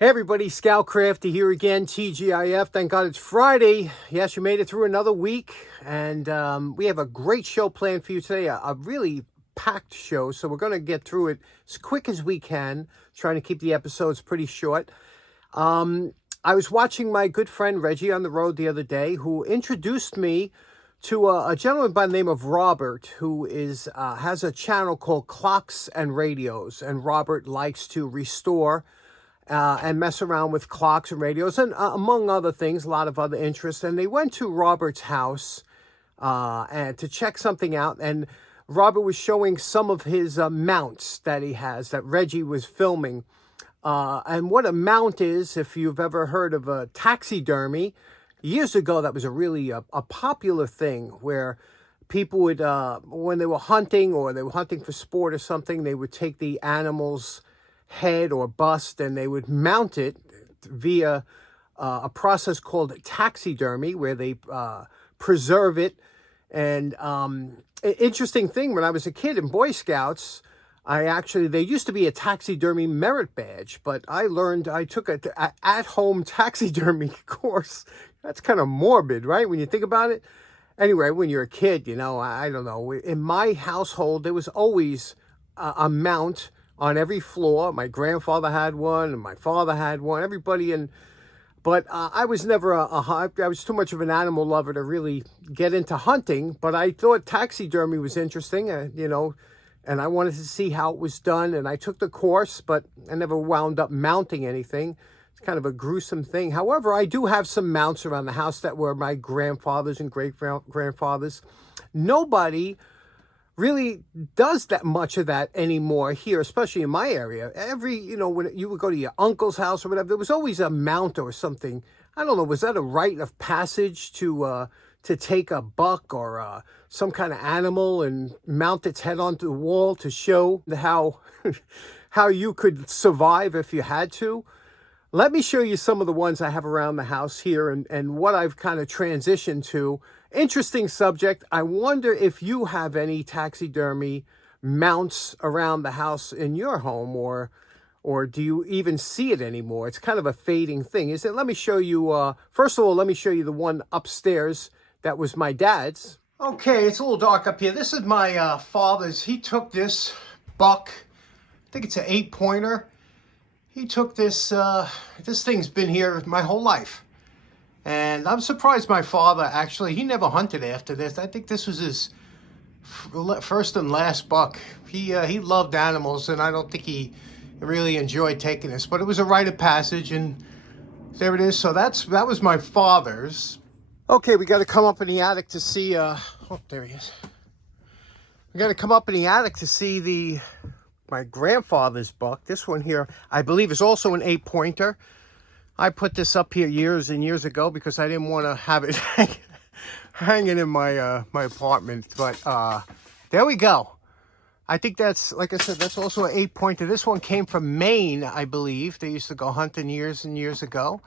Hey everybody, Scout Crafty here again, TGIF. Thank God it's Friday. Yes, you made it through another week, and we have a great show planned for you today, a really packed show, so we're going to get through it as quick as we can, trying to keep the episodes pretty short. I was watching my good friend Reggie on the road the other day, who introduced me to a gentleman by the name of Robert, who has a channel called Clocks and Radios, and Robert likes to restore and mess around with clocks and radios, and among other things, a lot of other interests. And they went to Robert's house and to check something out. And Robert was showing some of his mounts that he has that Reggie was filming. And what a mount is, if you've ever heard of a taxidermy, years ago that was a really a popular thing where people would, when they were hunting or they were hunting for sport or something, they would take the animal's head or bust and they would mount it via a process called taxidermy, where they preserve it. And interesting thing, when I was a kid in Boy Scouts, there used to be a taxidermy merit badge, but I took an at-home taxidermy course. That's kind of morbid, right, when you think about it? Anyway, when you're a kid, I don't know. In my household, there was always a mount on every floor. My grandfather had one, and my father had one. But I was never I was too much of an animal lover to really get into hunting. But I thought taxidermy was interesting, and I wanted to see how it was done. And I took the course, but I never wound up mounting anything. It's kind of a gruesome thing. However, I do have some mounts around the house that were my grandfather's and great-grandfather's. Nobody really does that much of that anymore here, especially in my area. When you would go to your uncle's house or whatever, there was always a mount or something. I don't know, was that a rite of passage to take a buck or some kind of animal and mount its head onto the wall to show how how you could survive if you had to? Let me show you some of the ones I have around the house here and what I've kind of transitioned to. Interesting subject. I wonder if you have any taxidermy mounts around the house in your home, or do you even see it anymore? It's kind of a fading thing, isn't it? Let me show you, first of all, let me show you the one upstairs that was my dad's. Okay, it's a little dark up here. This is my father's. He took this buck, I think it's an 8-pointer. He took this, this thing's been here my whole life. And I'm surprised my father, actually, he never hunted after this. I think this was his first and last buck. He loved animals, and I don't think he really enjoyed taking this. But it was a rite of passage, and there it is. So that was my father's. Okay, we got to come up in the attic to see, oh, there he is. We got to come up in the attic to see my grandfather's buck. This one here, I believe, is also an 8-pointer. I put this up here years and years ago because I didn't want to have it hanging in my my apartment. But there we go. I think that's, like I said, that's also an 8-pointer. This one came from Maine, I believe. They used to go hunting years and years ago.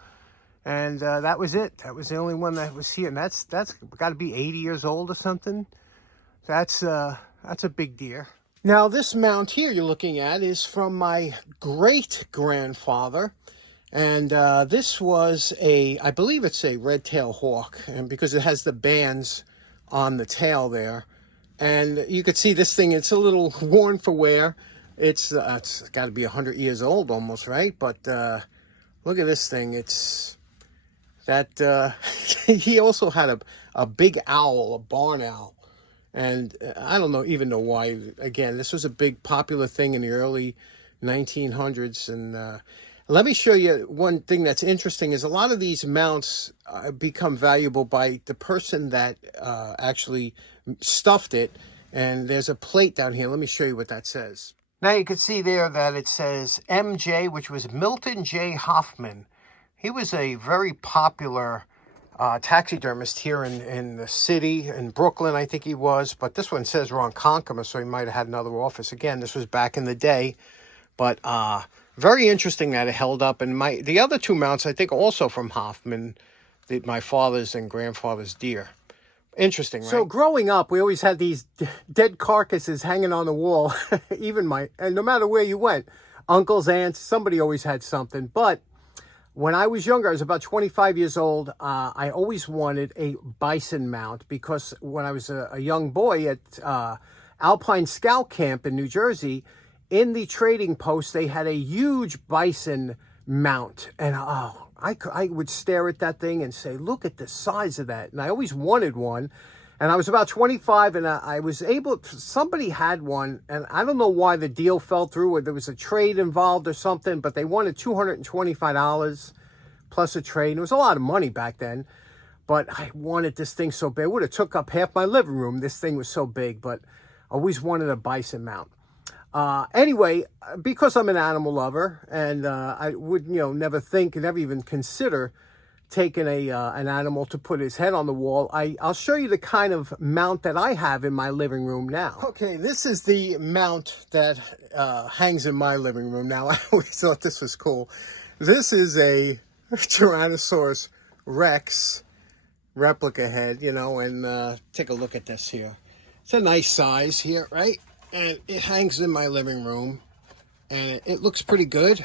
And that was it. That was the only one that was here. And that's got to be 80 years old or something. That's a big deer. Now, this mount here you're looking at is from my great-grandfather. And this was I believe it's a red-tailed hawk, and because it has the bands on the tail there. And you could see this thing, it's a little worn for wear. It's got to be 100 years old almost, right? But look at this thing. It's that, he also had a big owl, a barn owl. And I don't even know why. Again, this was a big popular thing in the early 1900s. And let me show you one thing that's interesting is a lot of these mounts become valuable by the person that actually stuffed it. And there's a plate down here. Let me show you what that says. Now you can see there that it says MJ, which was Milton J. Hoffman. He was a very popular taxidermist here in the city, in Brooklyn, I think he was. But this one says Ronkonkoma, so he might have had another office. Again, this was back in the day. But very interesting that it held up. And the other two mounts, I think, also from Hoffman, my father's and grandfather's deer. Interesting, right? So growing up, we always had these dead carcasses hanging on the wall. And no matter where you went, uncles, aunts, somebody always had something. But When I was younger, I was about 25 years old. I always wanted a bison mount because when I was a young boy at Alpine Scout Camp in New Jersey, in the trading post, they had a huge bison mount. And oh, I would stare at that thing and say, look at the size of that. And I always wanted one. And I was about 25 and I was able to, somebody had one, and I don't know why the deal fell through, or there was a trade involved or something, but they wanted $225 plus a trade. And it was a lot of money back then, but I wanted this thing so big. It would have took up half my living room. This thing was so big, but I always wanted a bison mount. Anyway, because I'm an animal lover, and I would, never think and never even consider taking an animal to put his head on the wall, I'll show you the kind of mount that I have in my living room now. Okay, this is the mount that hangs in my living room now. I always thought this was cool. This is a Tyrannosaurus Rex replica head, and take a look at this here. It's a nice size here, right? And it hangs in my living room, and it looks pretty good.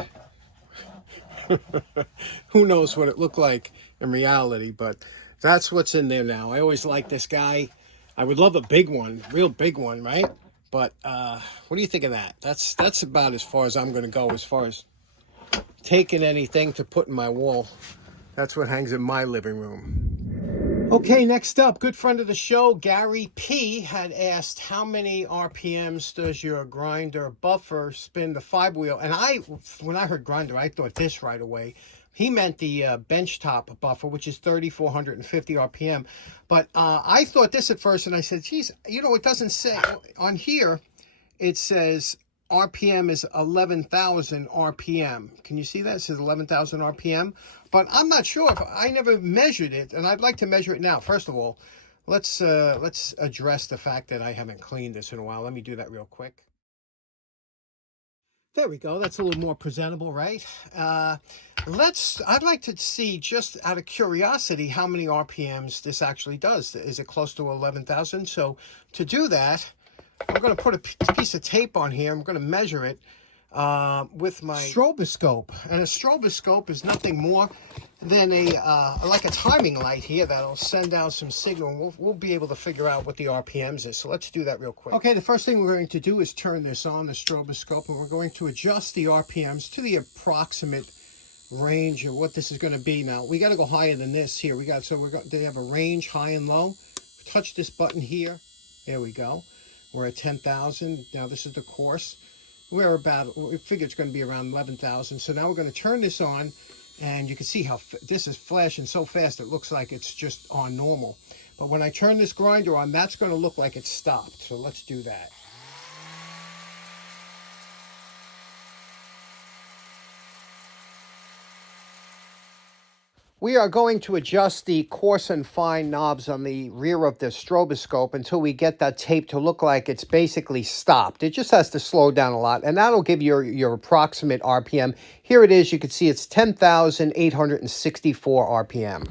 Who knows what it looked like in reality, but that's what's in there now. I always like this guy. I would love a big one, real big one, right? But what do you think of that? That's about as far as I'm going to go as far as taking anything to put in my wall. That's what hangs in my living room. Okay, next up, good friend of the show, Gary P. had asked, how many RPMs does your grinder buffer spin the fiber wheel? And when I heard grinder, I thought this right away. He meant the benchtop buffer, which is 3,450 RPM. But I thought this at first, and I said, geez, it doesn't say on here. It says RPM is 11,000 RPM. Can you see that? It says 11,000 RPM. But I'm not sure. I never measured it, and I'd like to measure it now. First of all, let's address the fact that I haven't cleaned this in a while. Let me do that real quick. There we go. That's a little more presentable, right? I'd like to see, just out of curiosity, how many RPMs this actually does. Is it close to 11,000? So to do that, I'm going to put a piece of tape on here. I'm going to measure it with my stroboscope. And a stroboscope is nothing more than like a timing light here that'll send out some signal. And we'll be able to figure out what the RPMs is. So let's do that real quick. Okay, the first thing we're going to do is turn this on, the stroboscope, and we're going to adjust the RPMs to the approximate range of what this is going to be. Now, we got to go higher than this here. They have a range, high and low. Touch this button here. There we go. We're at 10,000. Now this is the course. We figure it's going to be around 11,000. So now we're going to turn this on, and you can see how this is flashing so fast it looks like it's just on normal. But when I turn this grinder on, that's going to look like it's stopped. So let's do that. We are going to adjust the coarse and fine knobs on the rear of the stroboscope until we get that tape to look like it's basically stopped. It just has to slow down a lot, and that'll give you your approximate RPM. Here it is. You can see it's 10,864 RPM.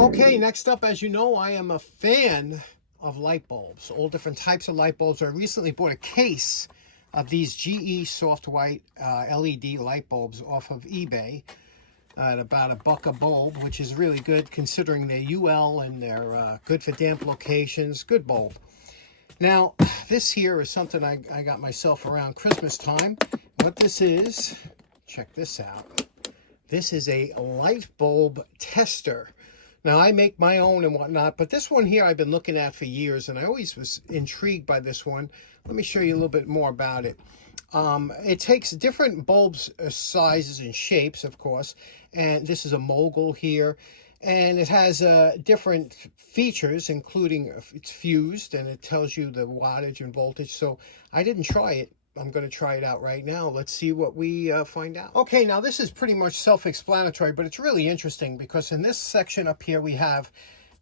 Okay, next up, as you know, I am a fan of light bulbs, all different types of light bulbs. I recently bought a case of these GE soft white LED light bulbs off of eBay. At about $1 a bulb, which is really good considering their UL and they're good for damp locations. Good bulb. Now, this here is something I got myself around Christmas time. What this is, check this out. This is a light bulb tester. Now, I make my own and whatnot, but this one here I've been looking at for years, and I always was intrigued by this one. Let me show you a little bit more about it. It takes different bulbs, sizes and shapes, of course, and this is a mogul here, and it has different features, including it's fused, and it tells you the wattage and voltage. So I didn't try it. I'm going to try it out right now. Let's see what we find out. Okay, now this is pretty much self-explanatory, but it's really interesting because in this section up here we have,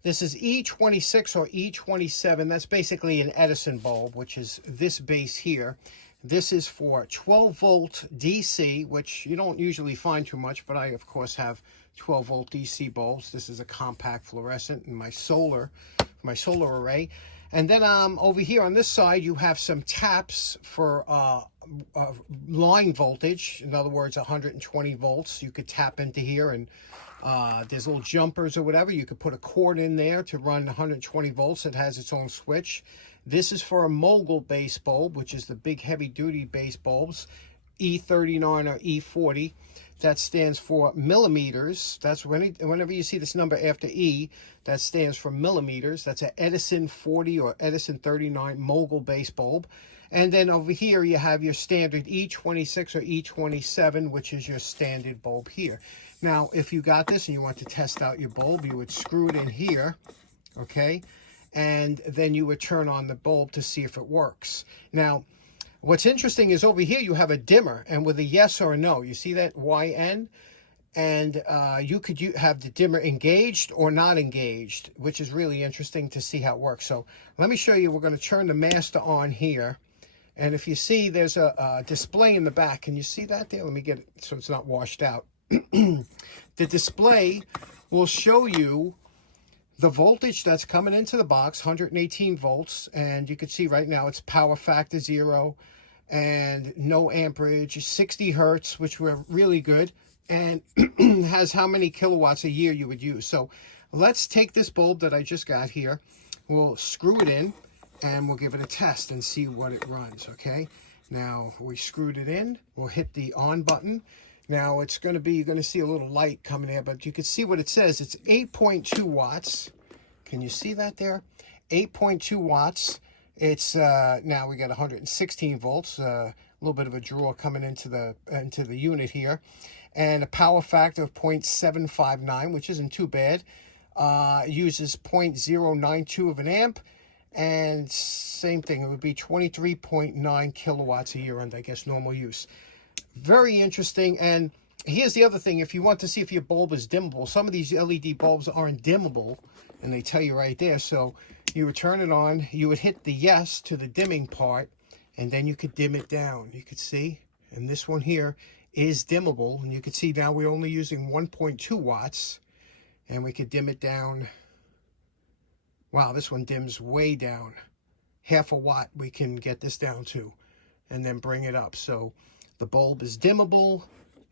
this is E26 or E27. That's basically an Edison bulb, which is this base here. This is for 12 volt DC, which you don't usually find too much, but I, of course, have 12 volt DC bulbs. This is a compact fluorescent in my solar array. And then over here on this side, you have some taps for line voltage. In other words, 120 volts. You could tap into here, and there's little jumpers or whatever. You could put a cord in there to run 120 volts. It has its own switch. This is for a mogul base bulb, which is the big heavy-duty base bulbs, E39 or E40. That stands for millimeters. That's whenever you see this number after E, that stands for millimeters. That's an Edison 40 or Edison 39 mogul base bulb. And then over here you have your standard E26 or E27, which is your standard bulb here. Now, if you got this and you want to test out your bulb, you would screw it in here, okay? And then you would turn on the bulb to see if it works. Now, what's interesting is over here you have a dimmer, and with a yes or a no, you see that YN? And you could have the dimmer engaged or not engaged, which is really interesting to see how it works. So let me show you. We're going to turn the master on here. And if you see, there's a display in the back. Can you see that there? Let me get it so it's not washed out. The display will show you the voltage that's coming into the box, 118 volts. And you can see right now it's power factor 0 and no amperage, 60 hertz, which were really good. And has how many kilowatts a year you would use. So let's take this bulb that I just got here. We'll screw it in and we'll give it a test and see what it runs, okay? Now, we screwed it in. We'll hit the on button. Now, it's going to be, you're going to see a little light coming there, but you can see what it says. It's 8.2 watts. Can you see that there? 8.2 watts. It's, now we got 116 volts, a little bit of a draw coming into the unit here. And a power factor of 0.759, which isn't too bad. Uses 0.092 of an amp. And same thing, it would be 23.9 kilowatts a year under, I guess, normal use. Very interesting. And here's the other thing. If you want to see if your bulb is dimmable, some of these LED bulbs aren't dimmable, and they tell you right there. So you would turn it on, you would hit the yes to the dimming part, and then you could dim it down. You could see, and this one here is dimmable, and you can see now we're only using 1.2 watts, and we could dim it down. Wow, this one dims way down. Half a watt we can get this down to, and then bring it up. So the bulb is dimmable,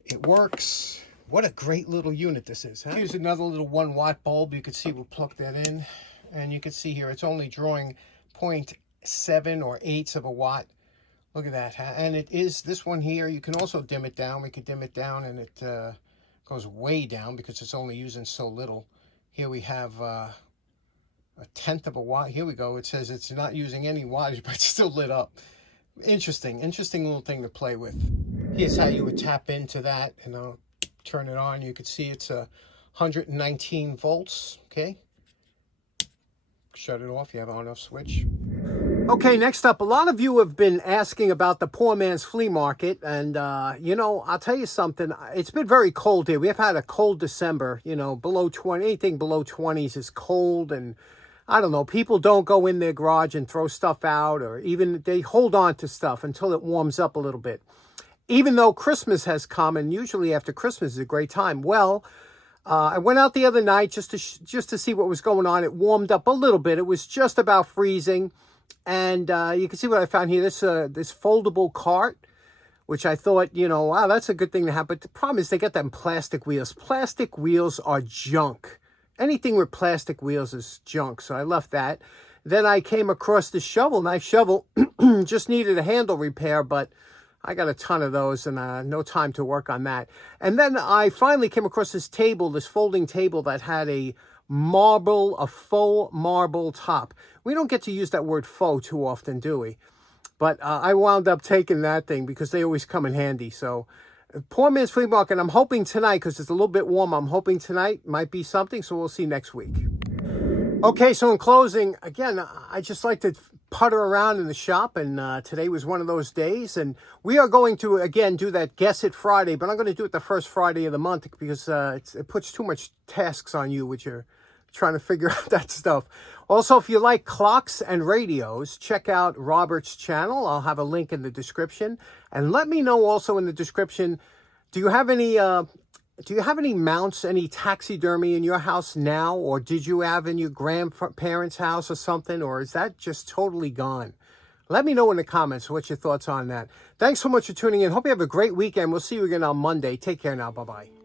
it works. What a great little unit this is, huh? Here's another little 1 watt bulb. You can see we'll plug that in, and you can see here it's only drawing 0.7 or 0.8 of a watt. Look at that, huh? And it is this one here. You can also dim it down. We could dim it down, and it goes way down because it's only using so little. Here we have a 1/10 of a watt. Here we go. It says it's not using any wattage, but it's still lit up. Interesting little thing to play with. Here's how you would tap into that, and I'll turn it on. You can see it's 119 volts. Okay. Shut it off. You have an on-off switch. Okay, next up, a lot of you have been asking about the poor man's flea market, and you know, I'll tell you something. It's been very cold here. We have had a cold December. You know, below 20, anything below 20s is cold, and I don't know. People don't go in their garage and throw stuff out, or even they hold on to stuff until it warms up a little bit. Even though Christmas has come, and usually after Christmas is a great time. Well, I went out the other night just to see what was going on. It warmed up a little bit. It was just about freezing. And you can see what I found here. This foldable cart, which I thought, you know, wow, that's a good thing to have. But the problem is they get them plastic wheels. Plastic wheels are junk. Anything with plastic wheels is junk. So I left that. Then I came across this shovel. Nice shovel. Just needed a handle repair, but I got a ton of those and no time to work on that. And then I finally came across this table, this folding table that had a faux marble top. We don't get to use that word faux too often, do we? But I wound up taking that thing because they always come in handy. So poor man's flea market, I'm hoping tonight, because it's a little bit warm, I'm hoping tonight might be something. So we'll see next week. Okay, so in closing, again, I just like to putter around in the shop, and today was one of those days. And we are going to, again, do that Guess It Friday, but I'm going to do it the first Friday of the month because it puts too much tasks on you, which you're trying to figure out that stuff. Also, if you like clocks and radios, check out Robert's channel. I'll have a link in the description. And let me know also in the description, do you have any Do you have any mounts, any taxidermy in your house now, or did you have in your grandparents' house or something, or is that just totally gone? Let me know in the comments what's your thoughts on that. Thanks so much for tuning in. Hope you have a great weekend. We'll see you again on Monday. Take care now. Bye-bye.